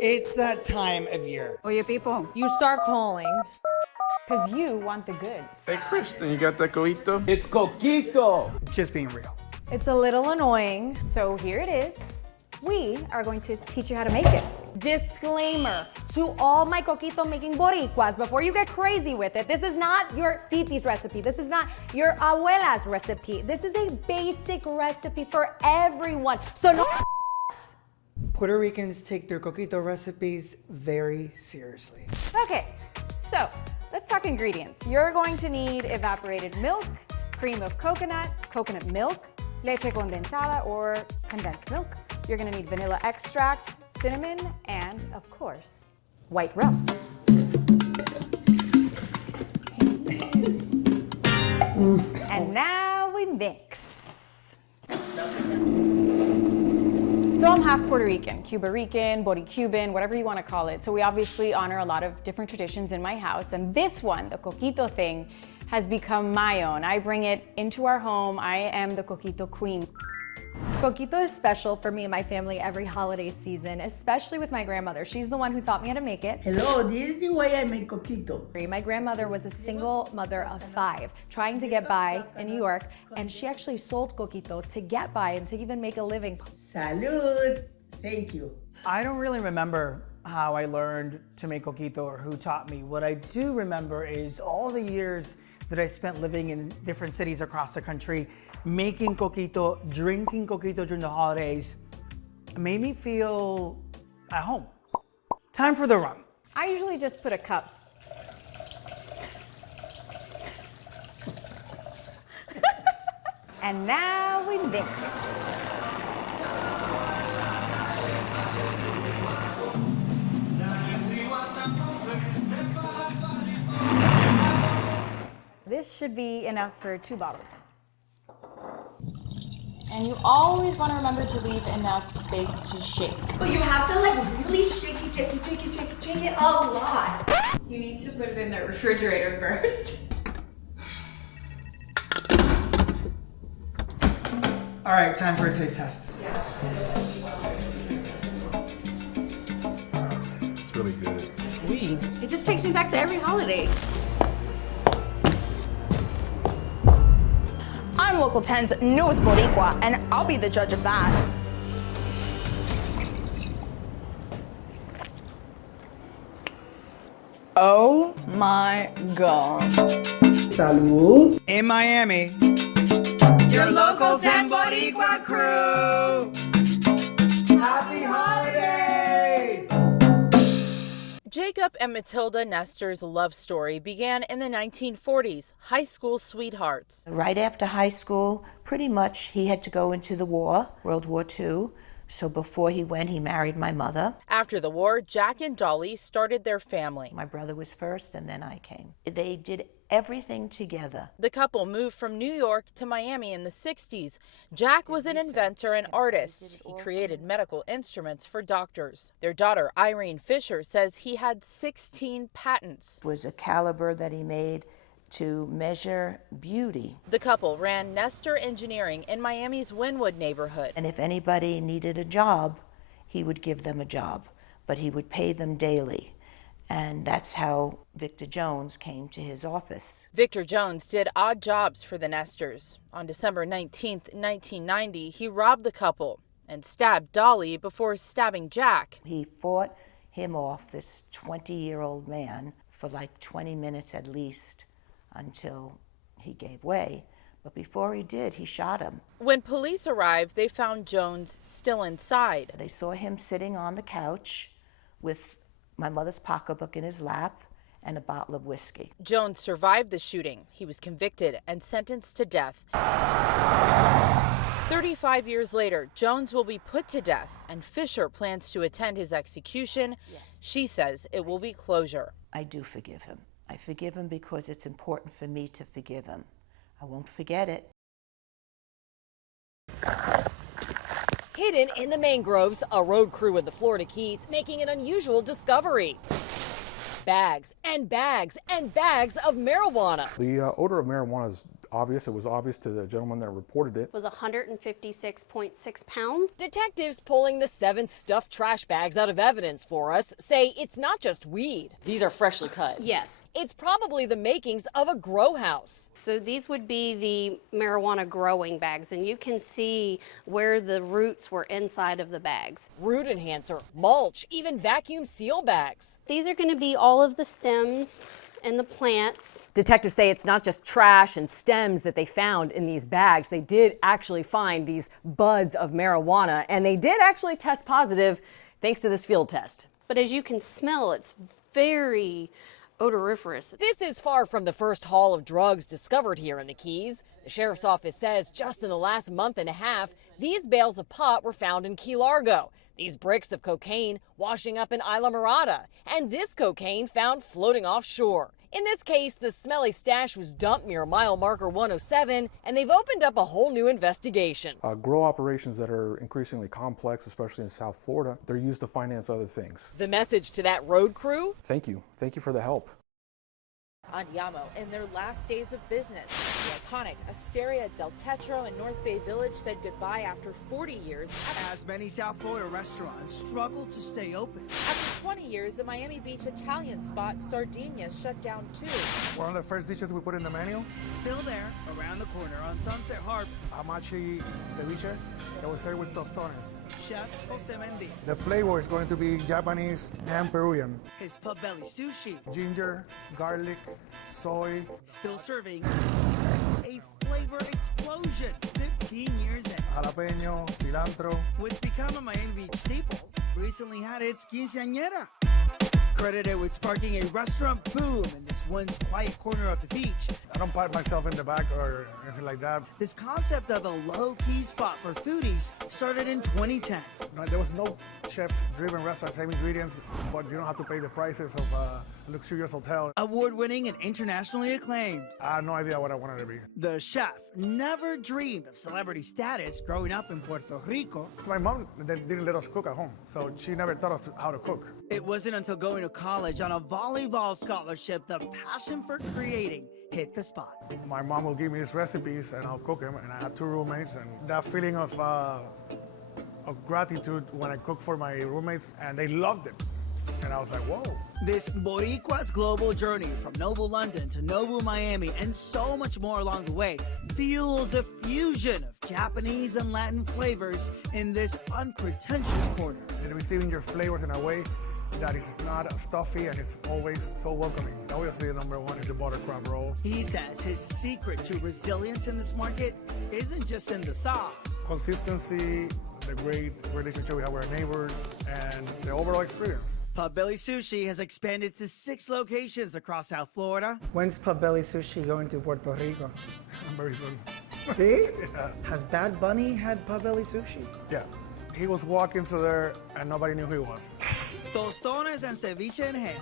It's that time of year. Oye, people, you start calling. Because you want the goods. Hey, Kristen, you got that coquito? It's coquito. Just being real. It's a little annoying, so here it is. We are going to teach you how to make it. Disclaimer to all my coquito making boricuas, before you get crazy with it, this is not your titi's recipe. This is not your abuela's recipe. This is a basic recipe for everyone. So no. Puerto Ricans take their coquito recipes very seriously. Okay, so let's talk ingredients. You're going to need evaporated milk, cream of coconut, coconut milk, leche condensada or condensed milk. You're gonna need vanilla extract, cinnamon, and of course, white rum. And now we mix. So I'm half Puerto Rican, Cuba Rican, Boricuban, whatever you want to call it. So we obviously honor a lot of different traditions in my house. And this one, the coquito thing, has become my own. I bring it into our home. I am the coquito queen. Coquito is special for me and my family every holiday season, especially with my grandmother. She's the one who taught me how to make it. Hello, this is the way I make coquito. My grandmother was a single mother of 5, trying to get by in New York, and she actually sold coquito to get by and to even make a living. Salud. Thank you. I don't really remember how I learned to make coquito or who taught me. What I do remember is all the years that I spent living in different cities across the country, making coquito, drinking coquito during the holidays, made me feel at home. Time for the rum. I usually just put a cup. And now we mix. This should be enough for 2 bottles. And you always want to remember to leave enough space to shake. But you have to like really shake it a lot. You need to put it in the refrigerator first. All right, time for a taste test. It's really good. It just takes me back to every holiday. I'm Local 10's newest Boricua, and I'll be the judge of that. Oh my God. Salud. In Miami, your Local 10 Boricua crew. Happy holidays! Jacob and Matilda Nestor's love story began in the 1940s, high school sweethearts. Right after high school, pretty much he had to go into the war, World War II. So before he went, he married my mother. After the war, Jack and Dolly started their family. My brother was first, and then I came. They did everything together. The couple moved from New York to Miami in the 60s. Jack was an inventor and artist. He created medical instruments for doctors. Their daughter, Irene Fisher, says he had 16 patents. It was a caliber that he made to measure beauty. The couple ran Nestor Engineering in Miami's Wynwood neighborhood. And if anybody needed a job, he would give them a job, but he would pay them daily. And that's how Victor Jones came to his office. Victor Jones did odd jobs for the Nestors. On December 19th, 1990, he robbed the couple and stabbed Dolly before stabbing Jack. He fought him off, this 20-year-old man, for like 20 minutes at least, until he gave way. But before he did, he shot him. When police arrived, they found Jones still inside. They saw him sitting on the couch with my mother's pocketbook in his lap and a bottle of whiskey. Jones survived the shooting. He was convicted and sentenced to death. 35 years later, Jones will be put to death, and Fisher plans to attend his execution. Yes. She says it will be closure. I do forgive him. I forgive him because it's important for me to forgive him. I won't forget it. Hidden in the mangroves, a road crew in the Florida Keys making an unusual discovery. Bags and bags and bags of marijuana. The odor of marijuana is obvious. It was obvious to the gentleman that reported it. Was 156.6 pounds. Detectives pulling the 7 stuffed trash bags out of evidence for us say it's not just weed. These are freshly cut. Yes. It's probably the makings of a grow house. So these would be the marijuana growing bags, and you can see where the roots were inside of the bags. Root enhancer, mulch, even vacuum seal bags. These are going to be all of the stems and the plants. Detectives say it's not just trash and stems that they found in these bags. They did actually find these buds of marijuana, and they did actually test positive thanks to this field test. But as you can smell, it's very odoriferous. This is far from the first haul of drugs discovered here in the Keys. The sheriff's office says just in the last month and a half, these bales of pot were found in Key Largo. These bricks of cocaine washing up in Isla Mirada, and this cocaine found floating offshore. In this case, the smelly stash was dumped near mile marker 107, and they've opened up a whole new investigation. Grow operations that are increasingly complex, especially in South Florida, they're used to finance other things. The message to that road crew? Thank you. Thank you for the help. Andiamo in their last days of business. The iconic Asteria del Tetro in North Bay Village said goodbye after 40 years. As many South Florida restaurants struggle to stay open. After 20 years, the Miami Beach Italian spot Sardinia shut down too. One of the first dishes we put in the menu. Still there, around the corner on Sunset Harbor. Hamachi ceviche that was served with tostones. Chef Jose Mendy. The flavor is going to be Japanese and Peruvian. His Pub Belly Sushi. Ginger, garlic, soy. Still serving a flavor explosion 15 years in. Jalapeno, cilantro. What's become a Miami Beach staple recently had its quinceañera. Credited with sparking a restaurant boom in this once quiet corner of the beach. I don't pat myself in the back or anything like that. This concept of a low-key spot for foodies started in 2010. There was no chef-driven restaurant, same ingredients, but you don't have to pay the prices of a luxurious hotel. Award-winning and internationally acclaimed. I had no idea what I wanted to be. The chef never dreamed of celebrity status growing up in Puerto Rico. My mom didn't let us cook at home, so she never taught us how to cook. It wasn't until going to college on a volleyball scholarship the passion for creating hit the spot. My mom will give me these recipes and I'll cook them, and I had 2 roommates, and that feeling of gratitude when I cooked for my roommates, and they loved it. And I was like, whoa. This Boricua's global journey from Nobu London to Nobu Miami and so much more along the way fuels a fusion of Japanese and Latin flavors in this unpretentious corner. And receiving your flavors in a way that is not stuffy and it's always so welcoming. Obviously, the number one is the buttercrab roll. He says his secret to resilience in this market isn't just in the sauce. Consistency, the great relationship we have with our neighbors, and the overall experience. Pub Belly Sushi has expanded to 6 locations across South Florida. When's Pub Belly Sushi going to Puerto Rico? Very soon. See? Yeah. Has Bad Bunny had Pub Belly Sushi? Yeah. He was walking through there and nobody knew who he was. Tostones and ceviche in hand.